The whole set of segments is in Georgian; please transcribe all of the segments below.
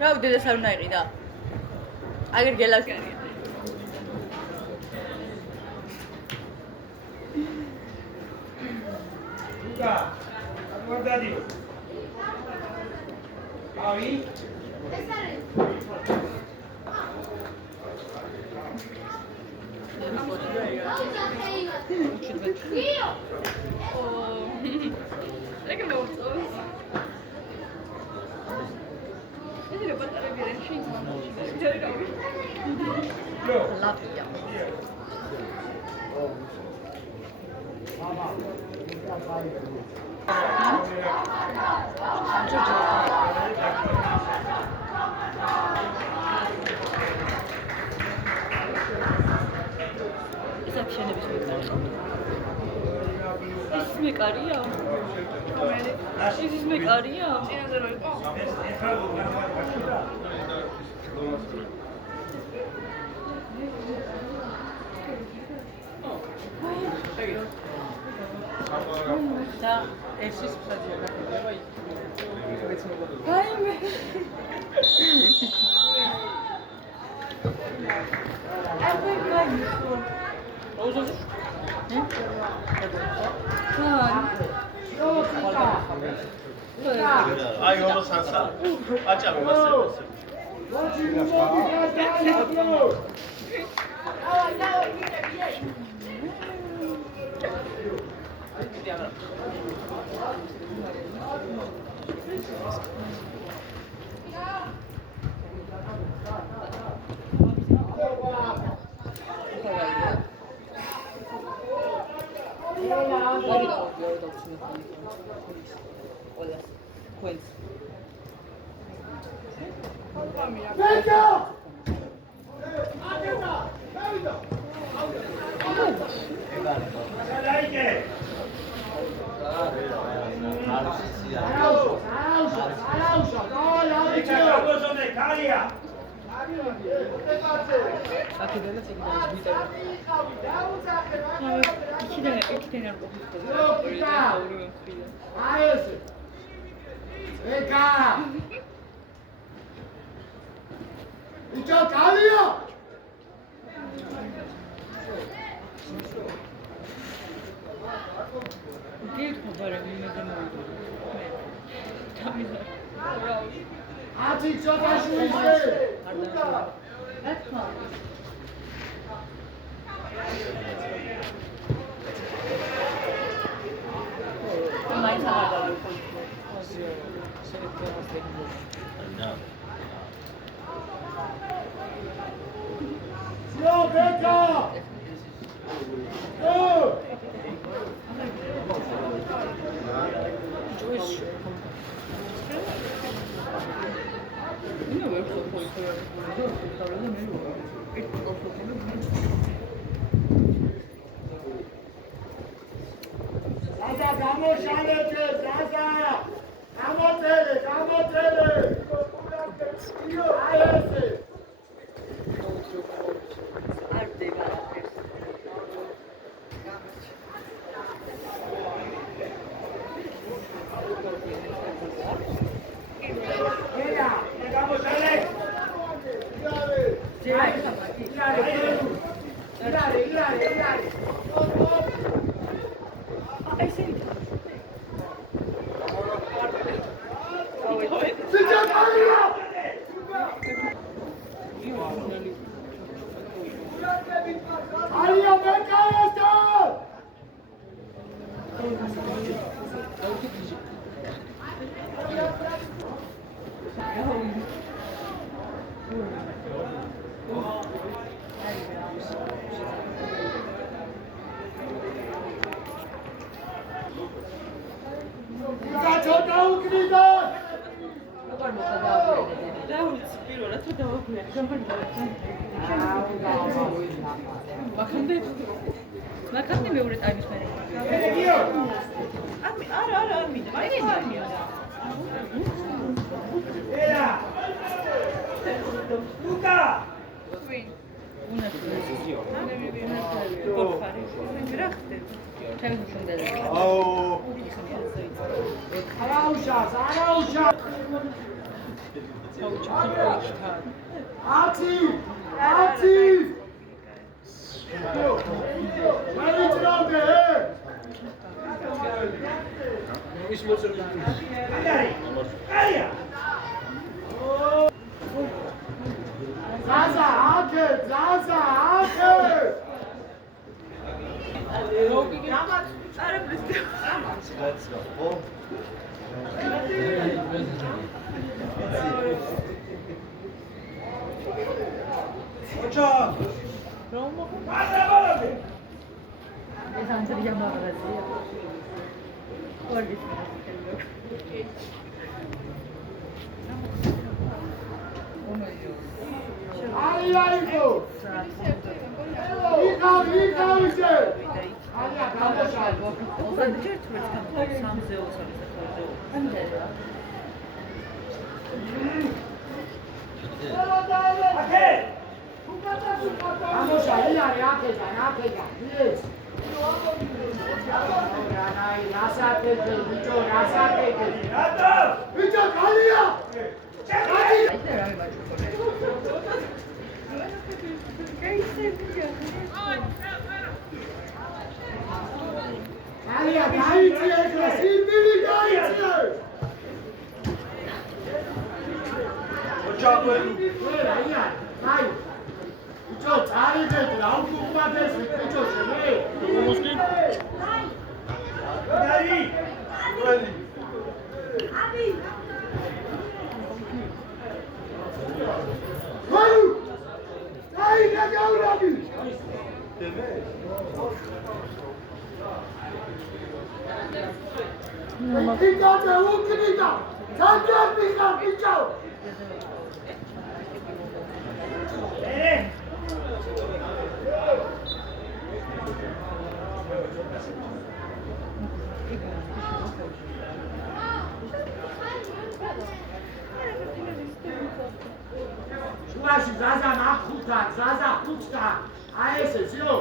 რა უდედეს არ უნდა იყიდა? აგერ გელას კარგი. Luca, guarda di. Avi? Mekaria? Is mekaria? Da, es ist Ai, vamos dançar. Acaba você. როგორ მოხდა დააგვირე? დაუცი პირველად თუ დააგვირე, მაგამდე მეორე ტაიმის მერე. არა, მინდა. ერა. ლუკა. ვინ? რა ხდება? ჩემს მშენდელი. აუ. არაუშავს. აცი! მარიჭრამდე! ის მოწრები. აია. ზაზა, აკე! წარებლის ო. ოჩა. რომ ბარაბარაბი. ეს ანძრია მაგაზია. ვარდის აიაიკო! იქავისე! აია გამოსალო. ოღონდ ჯერჯერობით გამოვიდა 3-ზე 3-ზე. ამდენია. აკე. გამოსალი არის აკეთან. ის. რასაკეთე, ბიჭო, რასაკეთე. რატო? ბიჭო, კალია! აი რა ვიმაჩქორე. კალია, გაიწიე, სირბილი გაიწიე! ოჩა ყველი. აი, ბიჭო, წარიგეთ რა უკუპადეს, ბიჭო, შევე. მოსკი. დაი. ყველი. აი, გაგაურები. დები. იქადა უკრიდა. სანდრაფიკა, ბიჭო. შუაში ზაზა ნახუთა, ზაზა ხუჩთა. აი ესე, ძიო.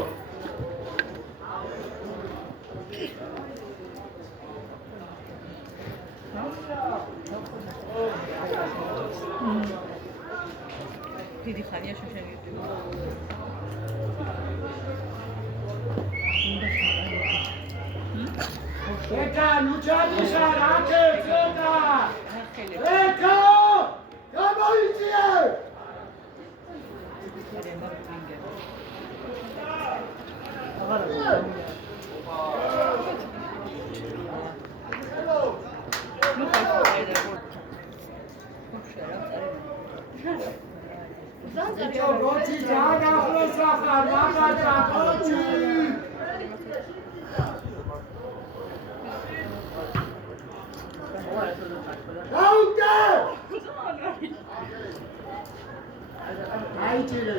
დიდი ხანია შუშენგები. ეკა, ლუჩანიშა, რაკეთ, ეკა! ეკა! გამოიწიე! ბიჭო, როჩი დააგახლოს ახლა, მაგაცა, როჩი! დაუგე! გაიჭირე,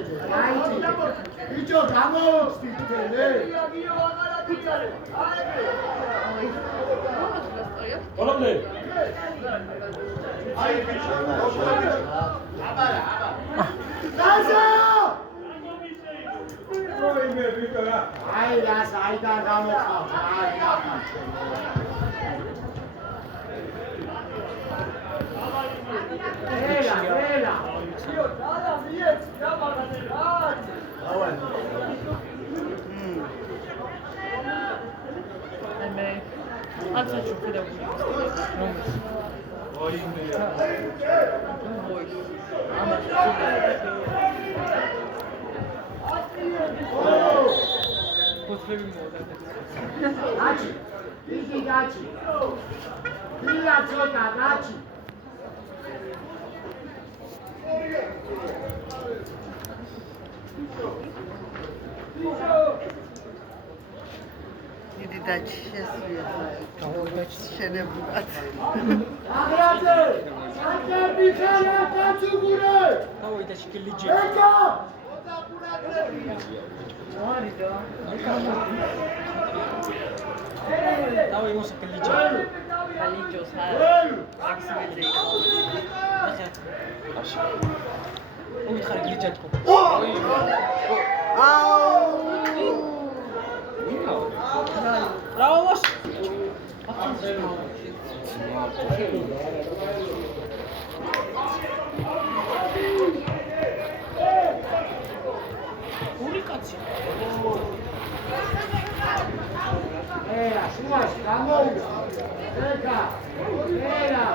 ბიჭო, გამოვხსნით თელე! ბოლომდე. აი ბიჭო. აბარა. ზაზა! მოიმე ბიჭო რა. აი რას აიდან გამოხავ, აი რა. ელა. იო, დადა მიეც, გამაგაზე რა. ავან. მე აცა ჩუქდა. მოიმე. ფოთლები მოვდადე. გაჩი. იგი გაჩი. დილა ცოტა გაჩი. დიდი შენებულად. აგრაძე! აკები ხანა კაცუგურე! დავი და შკლიჯი. ეკა! დავი მოსკლიჯი. ალიჯოს აქსიმეძე უთხარი გლიჯატკო. რავოს. ორი კაცი. ერა, შუაში გამოუვა. ეკა! ერა!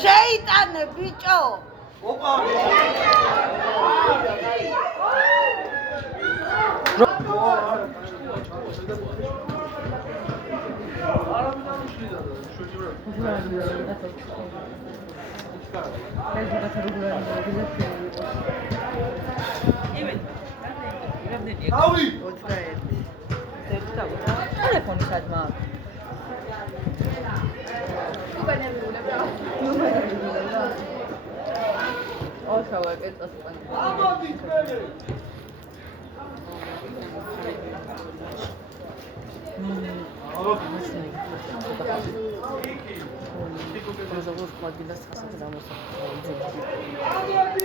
შეიტანე ბიჭო ავი 21 ტელეფონი სადმა ოშავა კეთას ამოდი თქვენი ზოგადად მაგინას ხასად დამოსახლებული.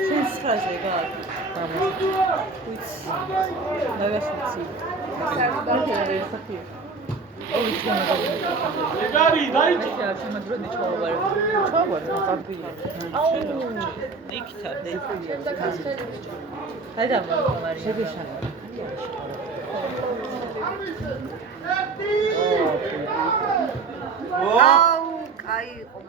შენ სხაზე რა ვიცი მაგასიცი ეგარი დაიჭი შემოძროდი ჩავაბარე იქითარდი აი და მარია შეგეშალა აუ კაი იყო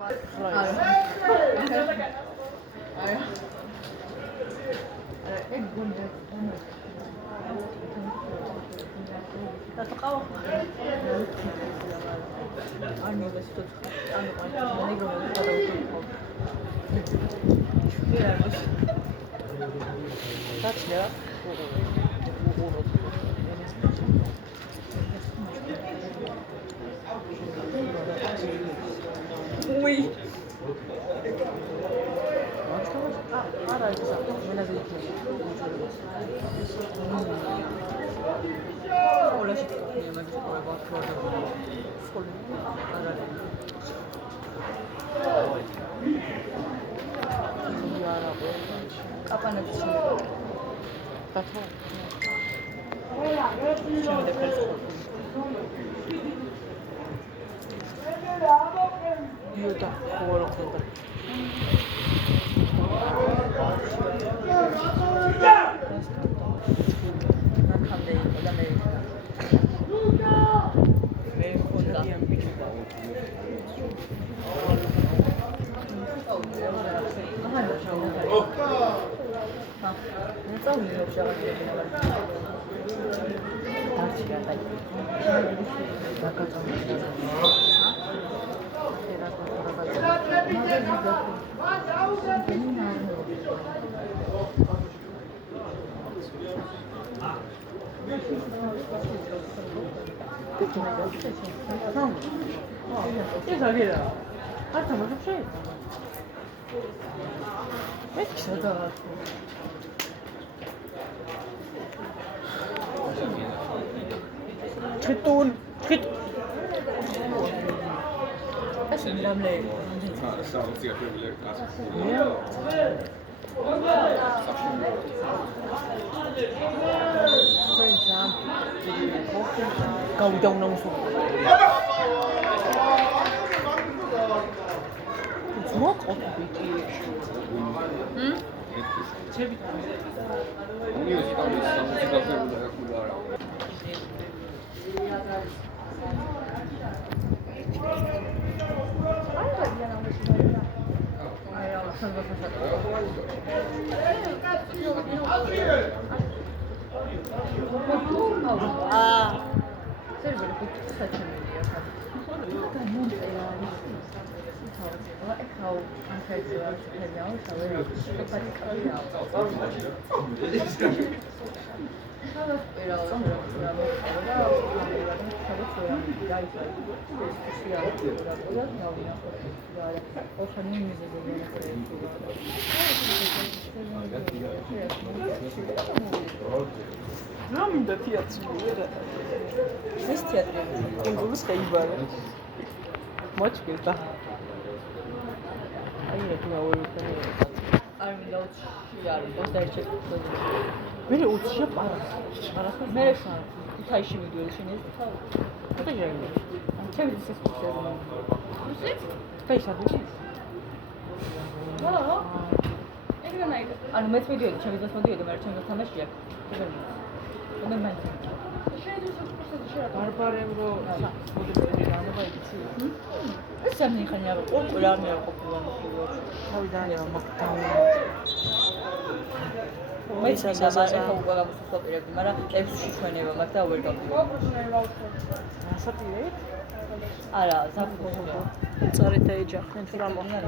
ანუ მეც მიდიოდი, ჩემი ძმას მოდიოდი, მაგრამ ჩემი ძმას თამაშია. უნდა მაინც. ბარბარემ რო მოდიოდი რანება იცი. ეს სამი ხანი არ ყოფილი, რა მე არ ყოფილი. თავიდან რა მაგდაუნ. მე შესაძლოა უკვე გამოსულიყო, მაგრამ ევსში ჩვენება მაგ და ვერ გავდივარ. ასატირეთ? არა, ზაფხულია. წარით ეჯახენ თუ რა მოხდა.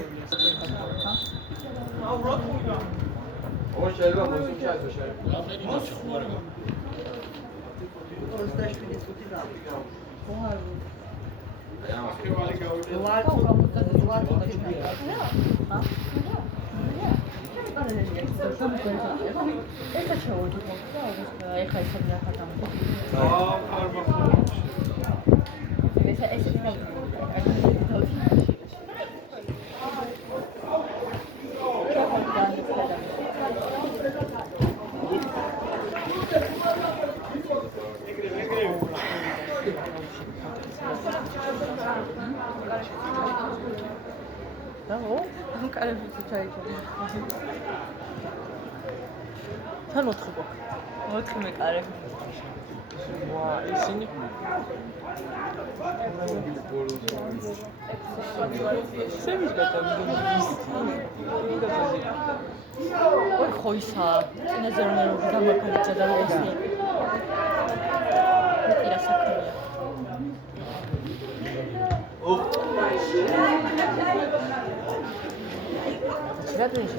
ო შეიძლება მოსუჩაიცო შეიძლება. 27 წუთი გავიდა. თან 4 გქონდა. 4 მეკარე. ვა, ისინი სემის ой, ხოისა. წინაზე რომ გამაკეთდა და ესე. მეტირა საქმეა. რატომ ისე?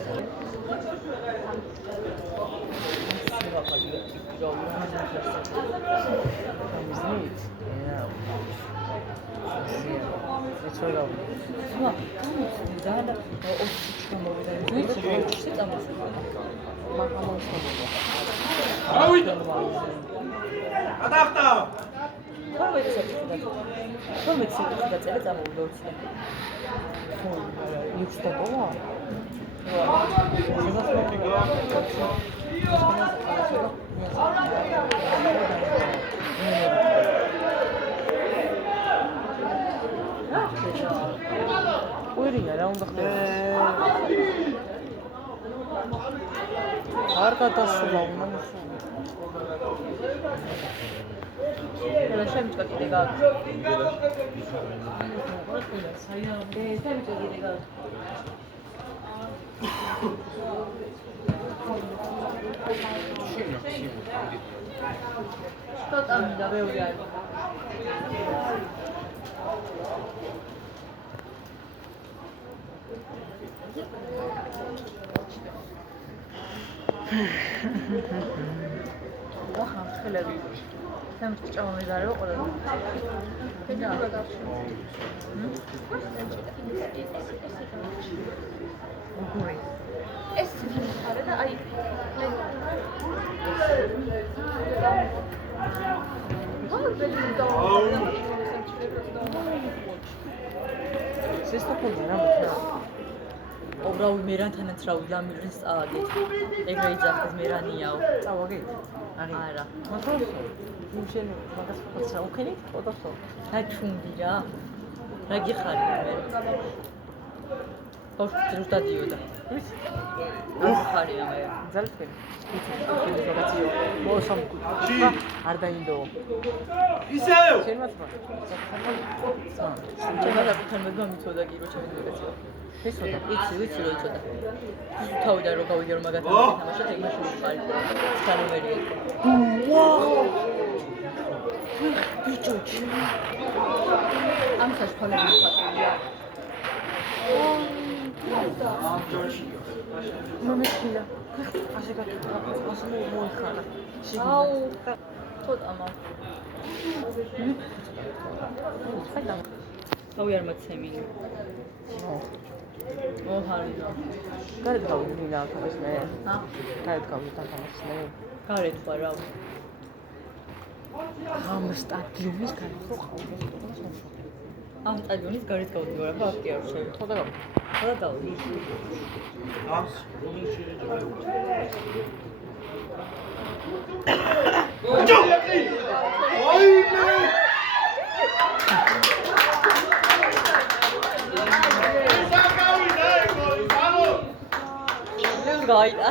ყვირია რა უნდა ხდება? არ გადასულა უნდა მოსულა. და შემიწვა კიდე გაქვს. შემიწვა კიდე გაქვს. ცოტა მინდა ბევრი არის. ვახა, ხელები. სამწ ჭამამედარება ყველა. ეს ხარ და აი სესტაფონი რა მოხდა? ობრაული მერანთანაც რა ვილამირს წავაგეთ. ეგრე იძახეს მერანიაო. წავაგეთ? არა. მაგრამ შენ მაგას ფოთსა უქენი? ფოტოსო. და ჩუნდი რა. რა გიხარი მე? ოშ დადიოდა. ის? ახარია მე. ძალფერი. ის რაღაციო. მოსამ. არ დაინდო. ისევ შენმაც მაგ. ჩემმა თან მე გამიწოდა კი რო შემიძლია. ესოდა. ვიცი რო იცოდა. თავიდან რო გავიგე რომ მაგათ თამაშობ ეგ მაშინ ვიყარი. სალომერი. ვაუ! ბიჭოჩი. ამ საშფალები ხატულია. მომექილა. ასე გაკეთდა. ასე მოიხარა. აუ, ცოტა მაგ. თავი არ მაცემი. ოჰარია. გარეთ გავიდნენ თამაშნე. ჰა? გარეთ გავიდნენ თამაშნე. გარეთ ვარ რა. ამ სტადიონის გარეთ ხო ყავდა? ამ სტადიონის გარეთ გავდივარ, ხო აქტი არ შევი. ხო და გავ. ხო და გავდი. გაიტა.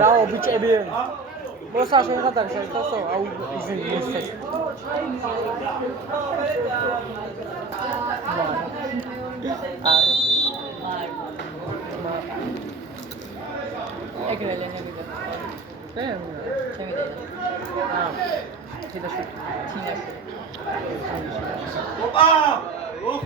რაო ბიჭები. მოსა შეღადარ შეერთოსო აუ ისე მოსა. ეგრე ლენები. ჩემი დედა. თიდაში. თინაში. ოპა! ოხ!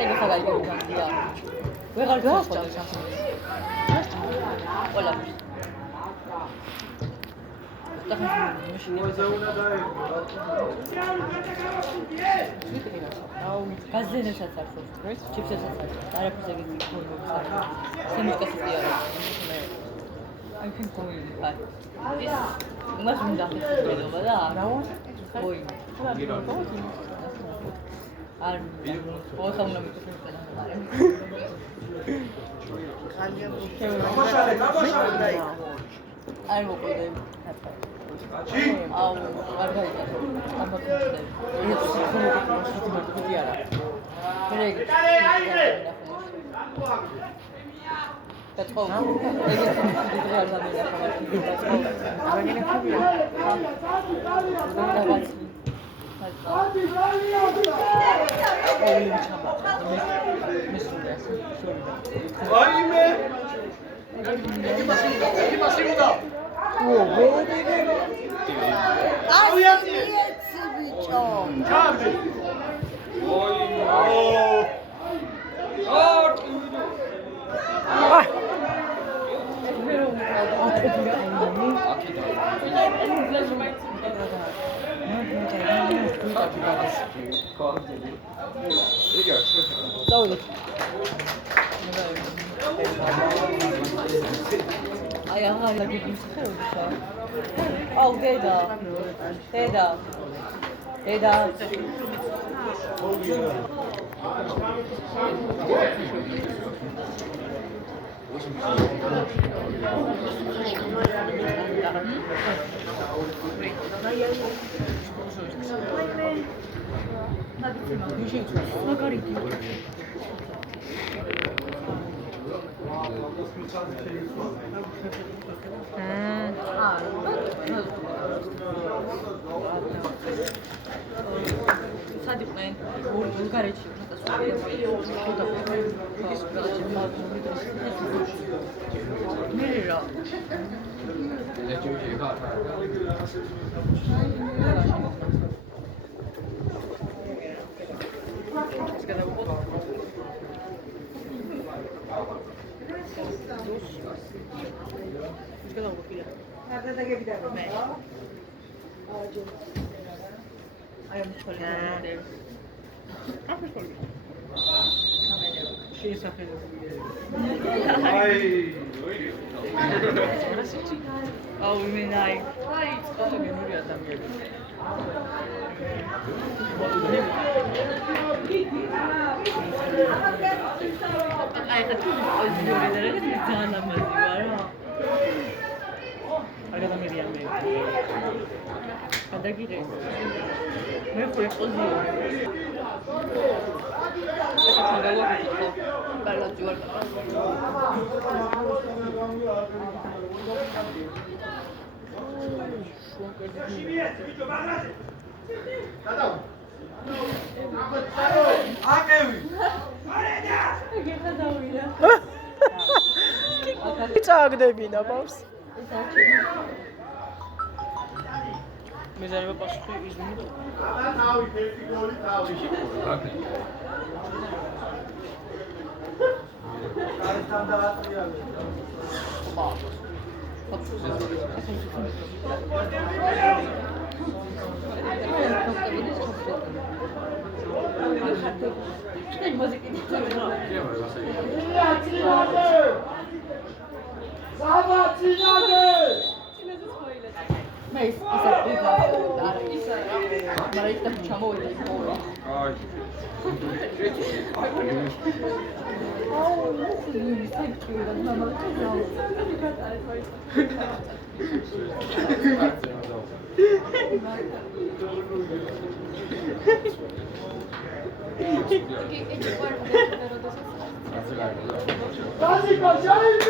ეგ ხალხი გიგანტია. ვეღარ გასწავლე სასწავლო. ყველა. გაზენებსაც არსებობს, ჩიფსებსაც არსებობს, არაფერს ეგეთი ფორმები არ. სემიშკასაც კი არა. I can go in. ის მას უნდა ხეთქილობა და რაო? ой. არ მოხალნა მიკროფონი არა. აი მოყოლე. აუ არ გაიგე. ამბობდე. ეს სიტყვი არა. ეგ. That's all. აი აღარ გიგის ხელშა. აუ დედა. დედა. დედა. სადიყვნენ ბულგარეთში მერე რა I am sorry. She's a fellow. Oh, we mean I. I had to წაგდებინა ბავს. მეზარება პასუხი იზმით. თავი ერთი გოლი თავი. ართან დაატრიალე. მე ის ვიღა მაგრამ იქ და ჩამოვიდა ხოლმე. აი. აუ, ის ის ის ის Rasico, şahit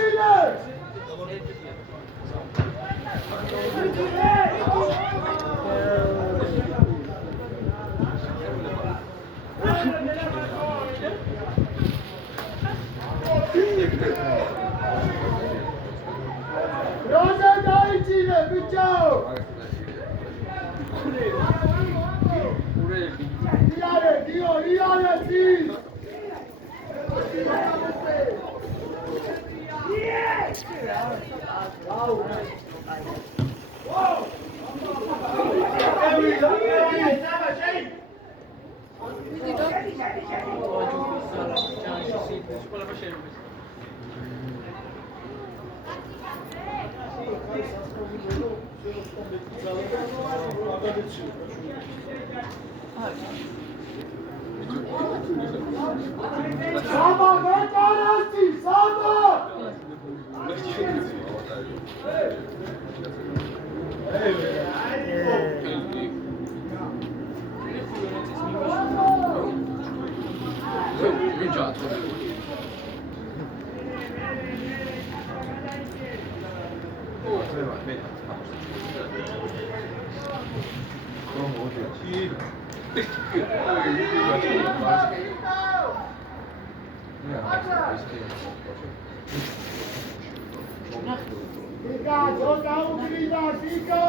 Rosa Daiçi'yle Bütçao. İlare diyor, ilare siz. Saba, ben karastım, Saba! Fica, joga o grita, fica!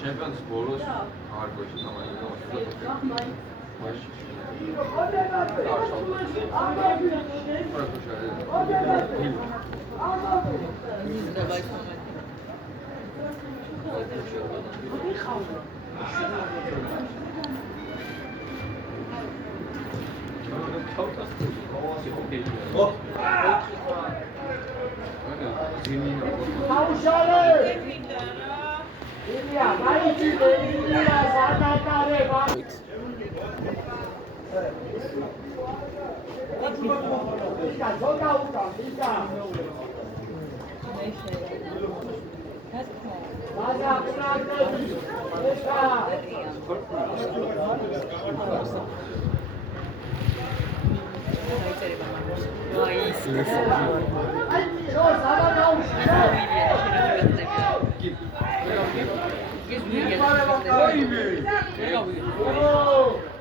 ჩემპიონის ბოლოს არ გვეჭდა Auşale! İlya, Daiçi'yle İlya, Sarnakare var. Fica, joga Uta, fica! Vaza, bırak, fica!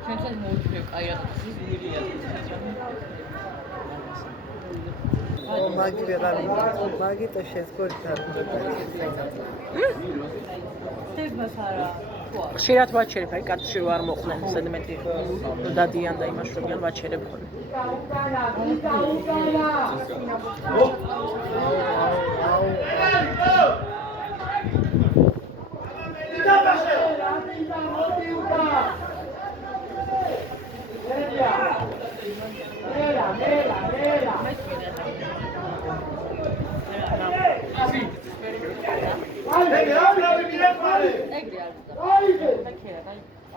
ჩვენთან მოუწევ კაი რაღაცის ვირია. მაგი ვეღარ მაგი და შეძგორით არ უნდა თებმას არა. ხშირად ვაჩერებ, აი კაცში რო არ მოხდნენ, ზედმეტი დადიან და იმაშვებიან ვაჩერებ ხოლმე. ეგრე არ უნდა.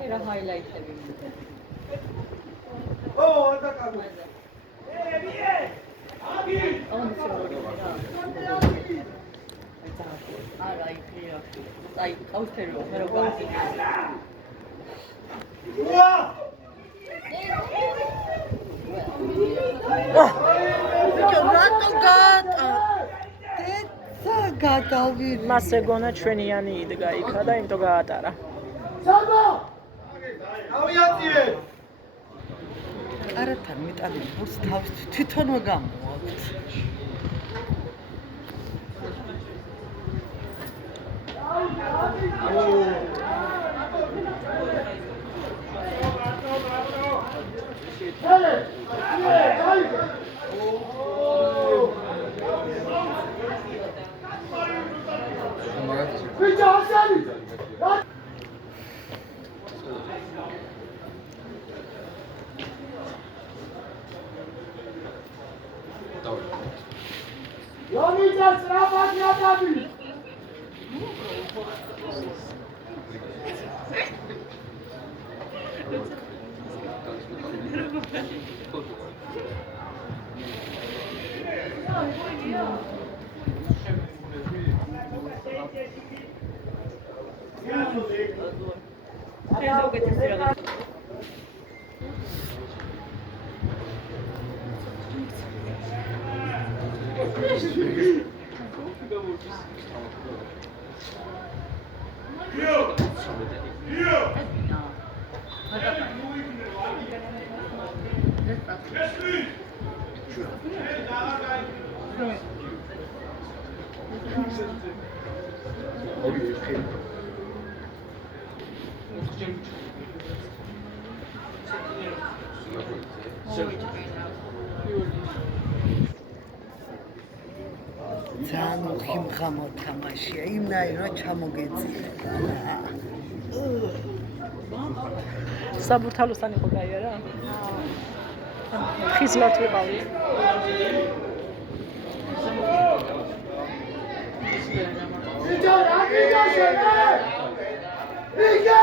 ქერა ჰაილაიტები. არა, იქია. აი, ყავთერი მე რო გავხსენე. რატო გადავირი მას ეგონა ჩვენიანი იდგა იქა და იმიტომ გაატარა. კარათან მეტალი ბურს თავის თვითონვე გამოაქვთ Yonida sıra bak ya tabii. ძალიან უხიმხამო თამაშია, იმნაირი რომ ჩამოგეწია. საბურთალოსთან იყო გაიარა? ხიზლად ვიყავი. ვიჯო, რა გიგო შენე? ვიჯო!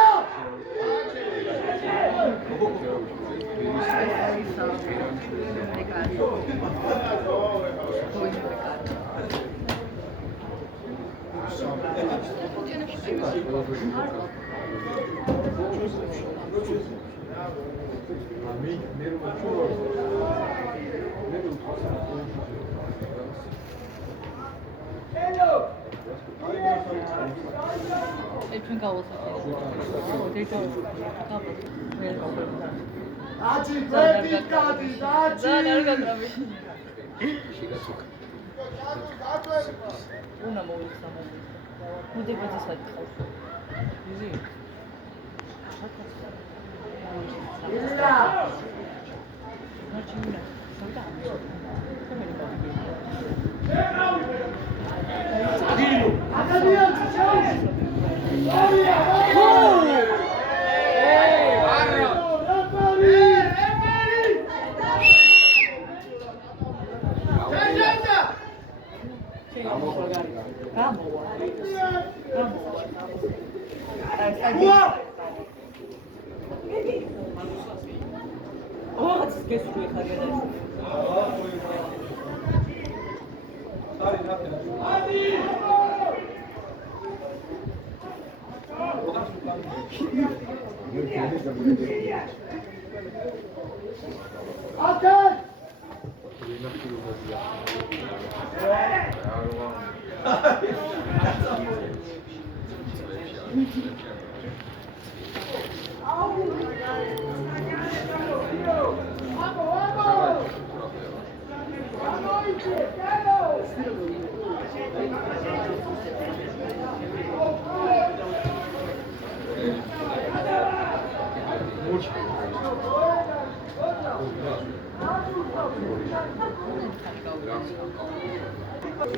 ჩვენ გავუსახეთ. აჩი პრედი კადი, აჩი. არ გაგრავი. უნდა მოვიხსნა. მუდებაძე საერთოდ. იზი. იზა. მარჩინა. სანტა. აკადემია ჩაუშვი.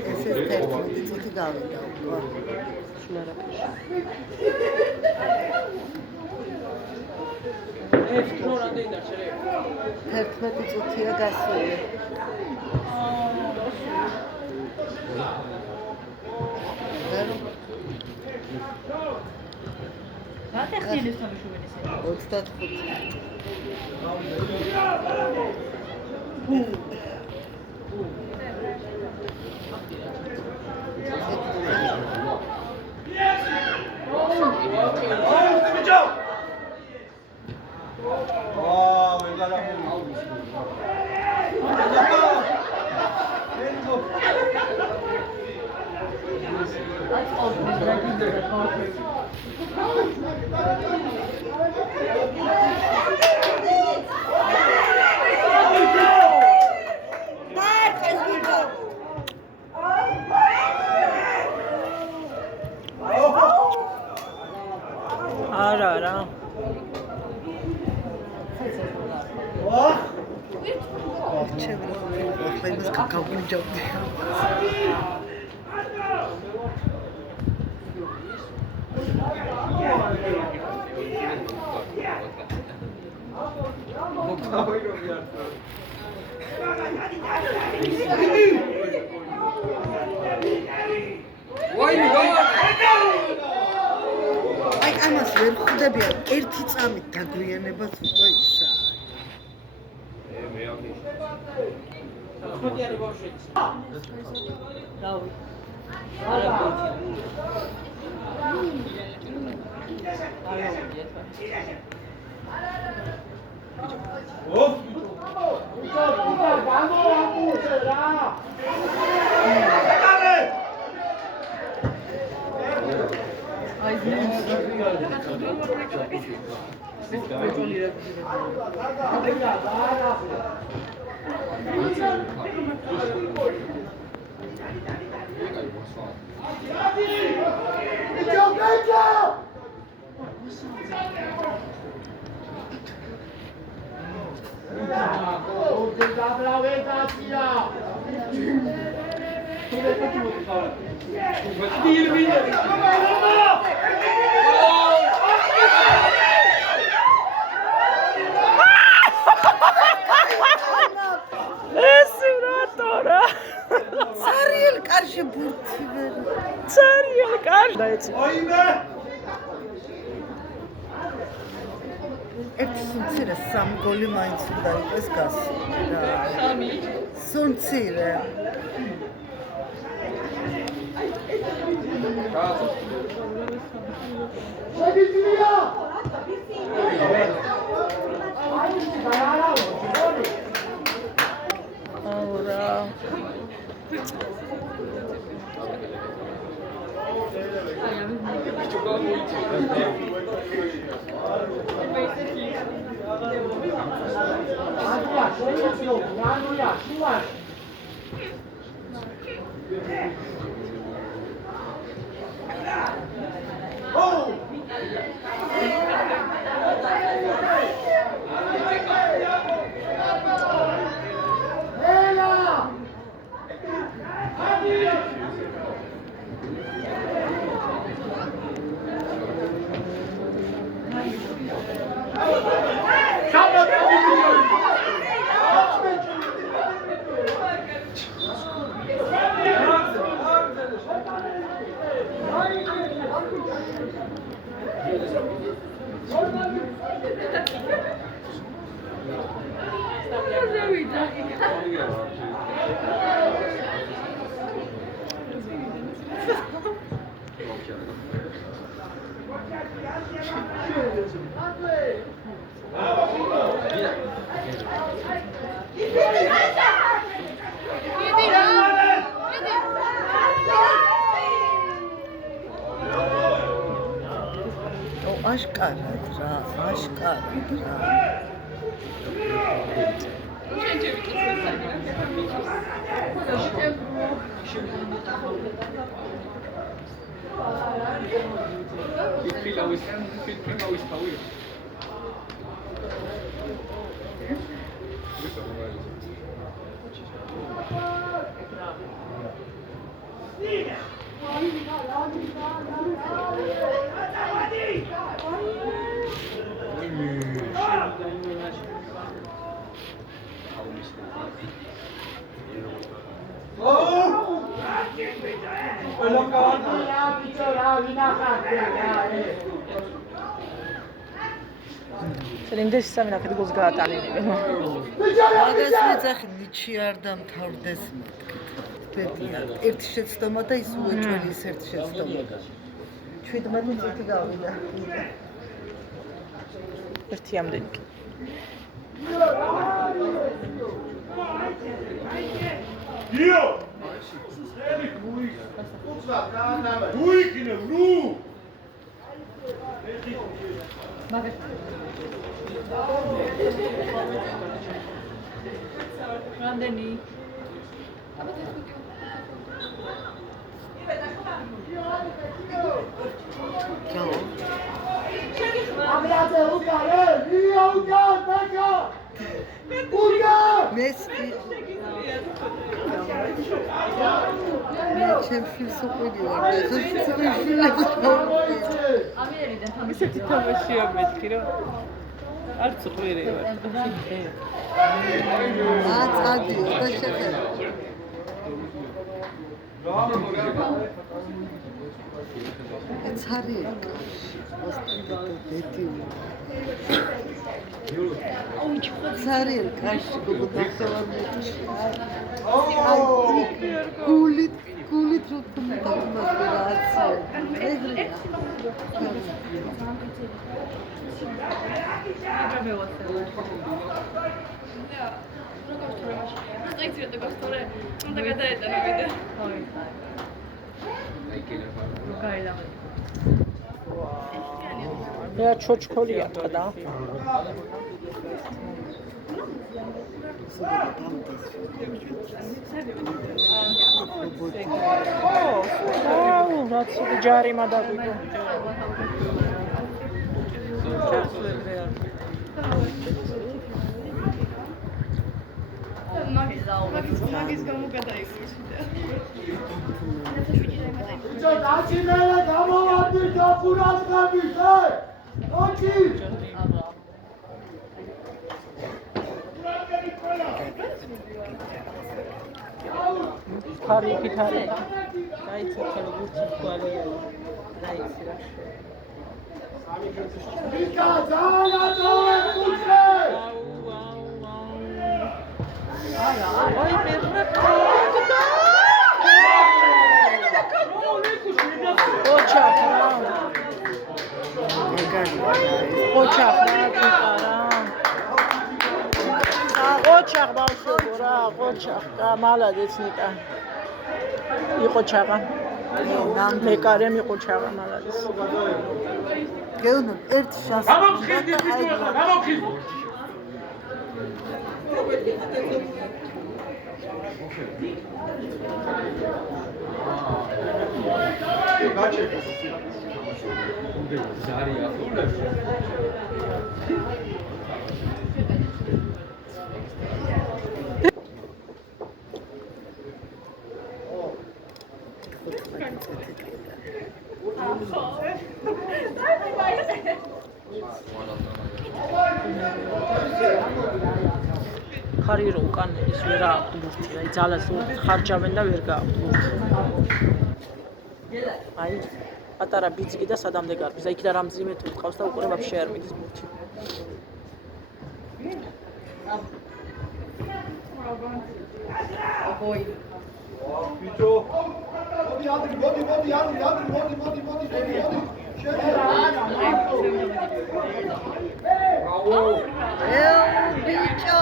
ეს ეს 11 წუთი გავიდა უკვე. ეს დრო რამდენი დარჩა რე? 11 წუთია გასული. რა ტექნიკის თამაშობენ ესე? 25. არა. ჩემი ახლა იმას გავგიჯავდი. Why you going? ამას ვერ ხვდებიან ერთი წამით დაგვიანებას უკვე ისაა. რავი. არა ბოჭი. არა Царიელ კარში ბურთი ვერ. Царიელ კარში დაეცი. ერთი სულცირე 3 გოლი მაინც უნდა იყოს გასული რა. 3 სულცირე. შეგიძლია აურა άντია შეიძლება რანუია შუაში აშკარად რა, აშკარად რა. წინდეს სამი გულს გაატანინებენ. მაგას მეძახი ნიჩი არ დამთავრდეს მეთქით. ერთი შეცდომა და ის უეჭველი ერთ შეცდომა. 17 წუთი გავიდა. ერთი ამდენი. იო! უცა გაანამა. უიქნე, ნუ! რამდენი? აბლაზე უკარე, ნიო უკარ, ბაკა! უკარ! მესტი. ჩემ ფილს უყიდი ვარ და ეს ფილმი ამერიდან თამაში. ისეთი თამაშია მეთქი რა. არც ყვირი ვარ. წადიო და შეხედა. ცარია ცარია კაში გულით რო თუმდააცია ეგრეა რა ჩოჩქოლია თქდა რაც ჯარი მადაგვიკო მაგის გამო გადაიგოს ბიჭო დაჩინელა გამოვარდი დაფურას გამის ოჩი ხარი ფიქარი დაიცოცხა როგორც თვალია დაიცი რა ბიჭო ძალადოვე კუჩე აი პერფექტო ოჩა ოჩახ ბავშვებო რა ოჩახ და მალადეც ნიკა იყო ჩაღა მეკარემ იყო ჩაღა მალადეც გეუნო ერთ შანსი გამოგხიზდი ბიჭო გამოგხიზდი ზარია ხულებს ხარი რო უკან ის ვერ აქვთ ბურთი აი ძალას ხარჯავენ და ვერ გააქვთ ბურთი აი პატარა ბიძგი და სადამდე გარბის აი იქიდან რამძიმე თუ ყავს და უკვე ვაფშე არ მიდის ბურთი აბოი ბიჭო მოდი ბიჭო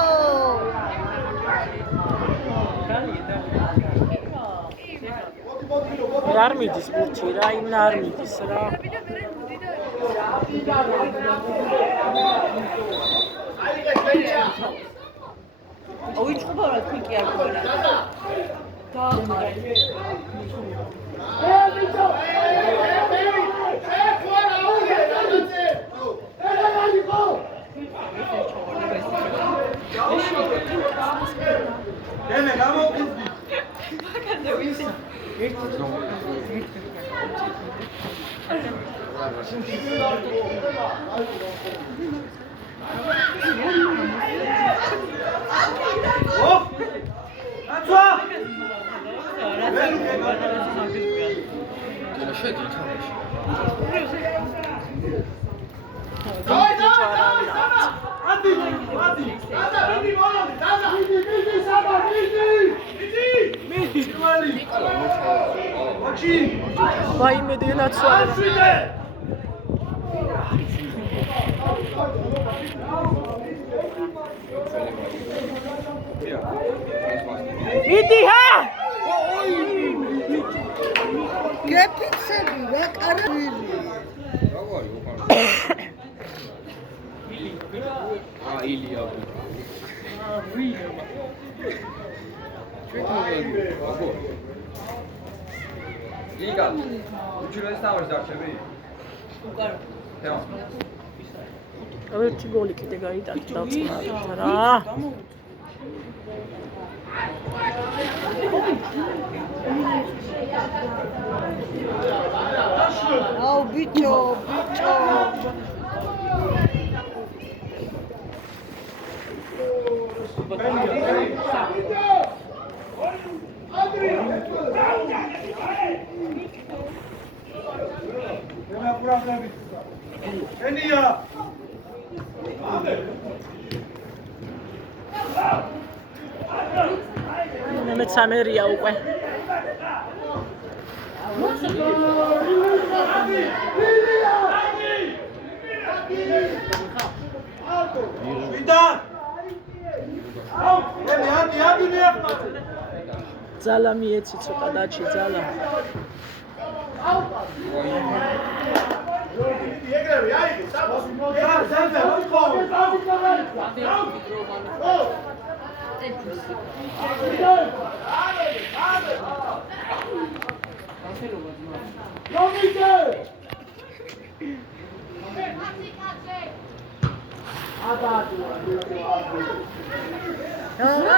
არ მიდის ბურთი რა იმ არ მიდის რა აუიჩხობა რა თქვი კი არ გქონა დააყარე ვაიმე დენაცვალე იდი ჰა გეფიცები რა კარგი ილია იგა უჩრეს თავის დარჩები უკარო ერთი გოლი კიდე გაიტანეთ დავწყნარით რა აუ ბიჭო გასაგები. ენია. მემეცამერია უკვე. ვიდა. ადი მიახმა. ძალა მიეცი ცოტა დაჩი ძალა. ეგრევე აიგე, საბოს ზანზე მოიყო.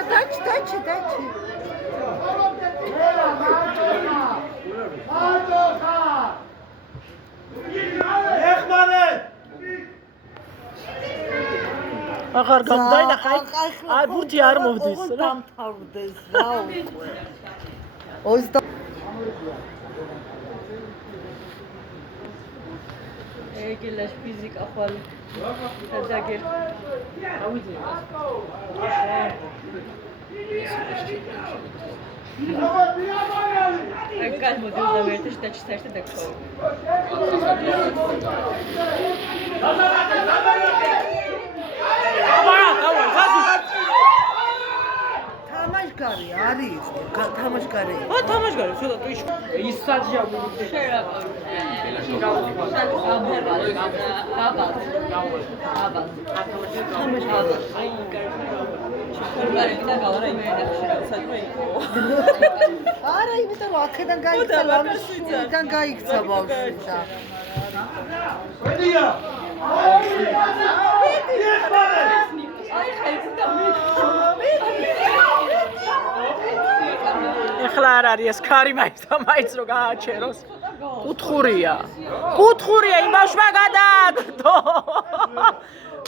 დაჩი. აღარ გამდაინახა. აი ბურთი არ მოვდის რა. დამთავრდეს რა უკვე. 20 ეგილაშ ფიზიკა ხვალ. დაგერ. აი გამოდიო და ვერტეშ დაჩი საერთოდ დაგხო. თამაშგარი არის, თამაშგარი. თამაშგარი ცოტა ტვიჩ. ის საჯა არა, იმიტომ რომ აქედან გაიქცა, ლამისიდან გაიქცა ბავშვი და. ენია. ეხლა არ არის ეს ქარი მაინც და მაინც რო გააჩეროს. კუთხურია. კუთხურია იმ ბავშვმა გადააგდო.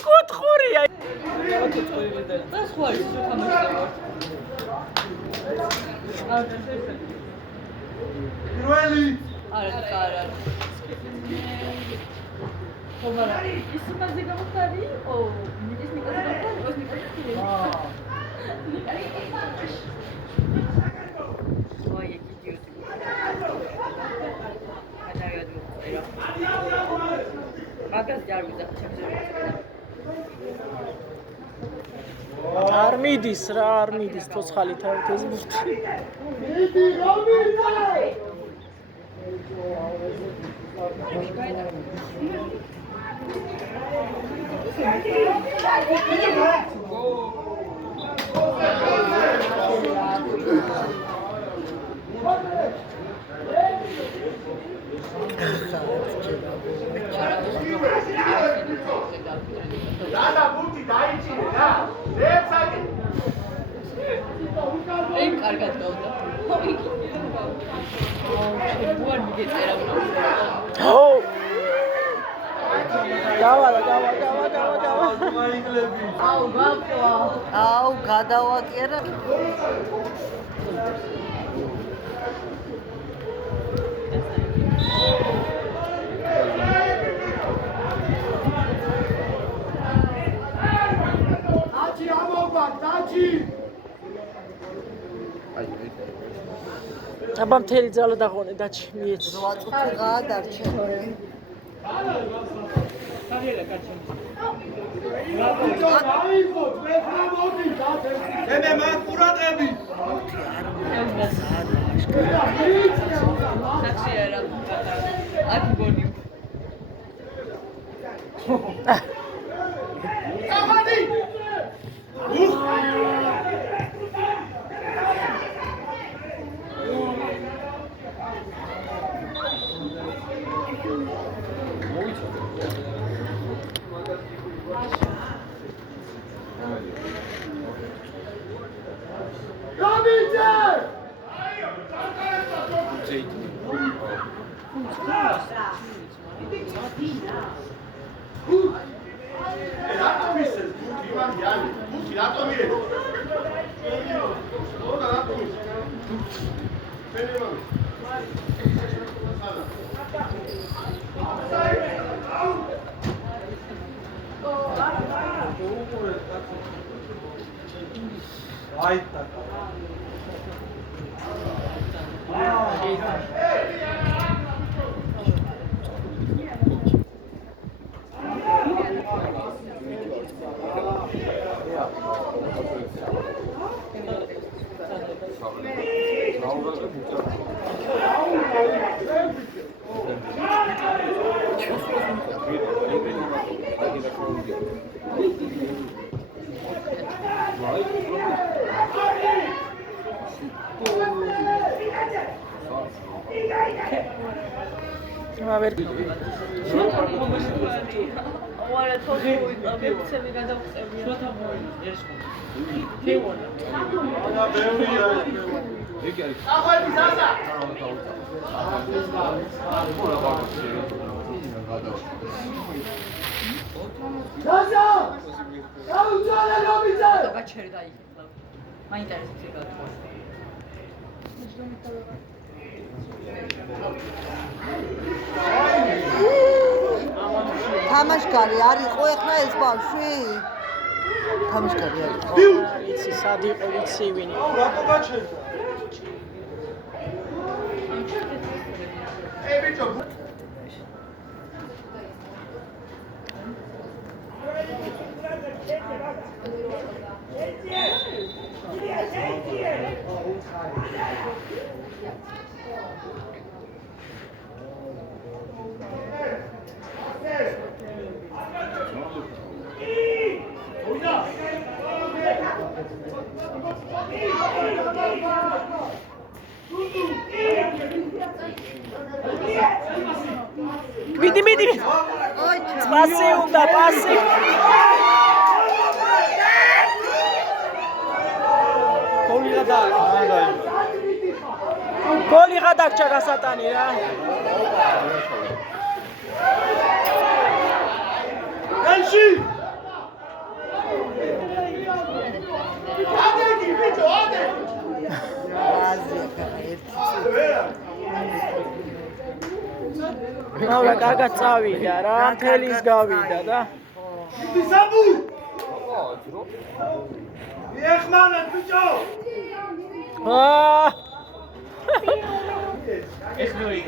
კუთხურია. და სხვა ის თამაშდება. პირველი. არა. ხომარა ის მასზე გამختاری? ო, ის ნიკაზე გამختარი? ოს ნიკაზე ხილი? ვაი, იდიოტი. გადაიადო წერა. მაგას ჯარ ვიზახ ჩემზე. არ მიდის რა, არ მიდის თოცხალი თავით ეს ბურთი. მიდი, გამიდა. დადა ბურთი დაიჭირე რა. რეცაკი. აი, კარგად გავდა. ვარ მიგეწერა უნდა. ო! გავა. მაიკლები. აუ, გაფვა. აუ, გადავაკერა. დაჩი ამოვა, დაჩი. აბა მთელი ძალა დაღონე დაჩი მიეც. 8 წუთი გადარჩენილი. აიღოთ, მე ხამოდი, დათე. მე მაგ ყურადღები. ნახში არა. აქ გონი. წამადი. Thank you. თამაშგარი არ იყო ეხლა ეს ბავშვი? თამაშგარი არ იყო. იცი სად იყო, იცი ვინ იყო. მიდი პასი უნდა პასი გოლი გადაგჭა გასატანი რა განში ადეგი ბიჭო ადეგი რა კარგად წავიდა რა მთელის გავიდა და ისაბუ ეხმანეთ ბიჭო ეხნოი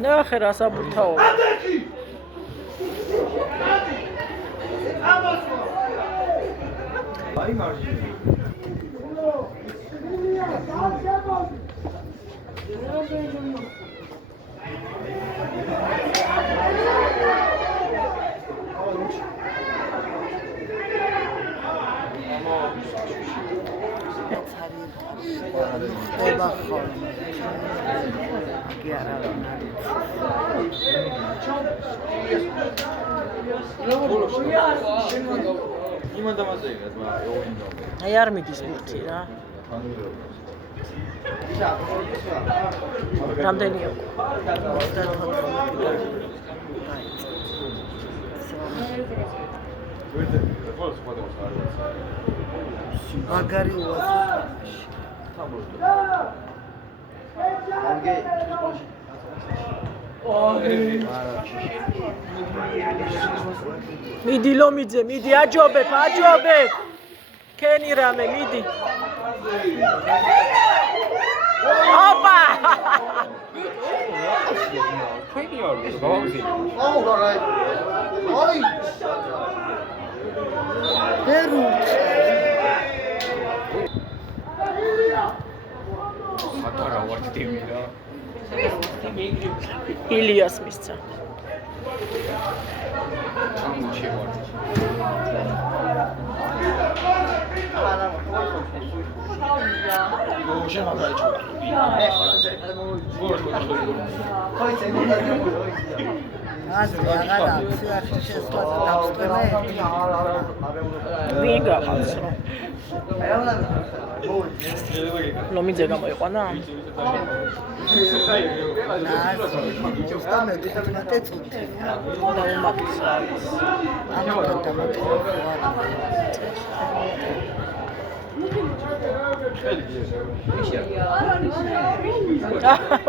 ნახე რა საბურთაო ადეგი აი მარჯი აი არ მიდის ბურთი რა რამდენი იყო მაგარი მიდი ლომიძე მიდი აჯობებ კენი რამე მიდი ოპა ილიას მისცა ლომიძე გამოიყვანა?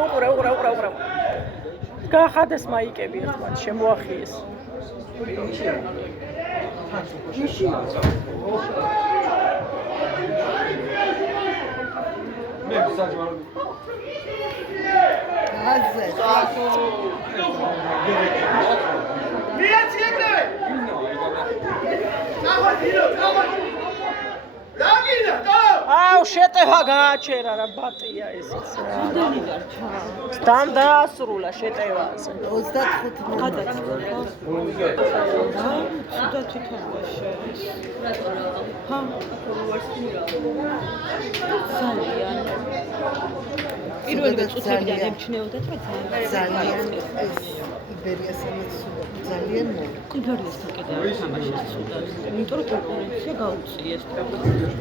უყურე. გახადეს მაიკები ერთმანეთს, შემოახიეს. მე საჯარო აზე მიაც ეგრევე წავადილო რაგინა აუ შეტევა გააჩერა რა ბატია ესეც რა დამ დაასრულა შეტევაზე 35 გადაწყვეტა სუდა თვითონია შეეცი. ხა, უარსკინია. ძალიან. პირველი წუთებიდან ემჩნეოდათ, რომ ძალიან ეს იბერიასაც ძალიან მოუწია. იბერიასთან კიდე არ თამაშეს სუდად. იმიტომ რომ კონკურენცია გაუწიეს ტრაპეზის.